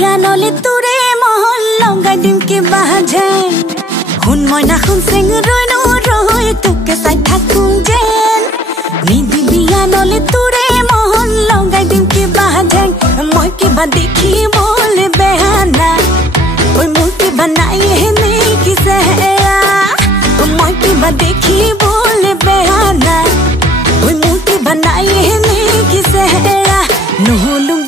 বিয়া নলে তোৰে মহল লগাই দিম কিবা যেন শুন মইনা শুন চেঙৰৈ নৰৈ তোকে চাই থাকোঁ যেন নিদি বিয়া নলে তোৰে মহল লগাই দিম কিবা যেন মই কিবা দেখিবলৈ বেয়া নাই ঐ মোৰ কিবা নাই এনে কি চেহেৰা মই কিবা দেখিবলৈ বেয়া নাই ঐ মোৰ কিবা নাই এনে কি চেহেৰা নহ'লো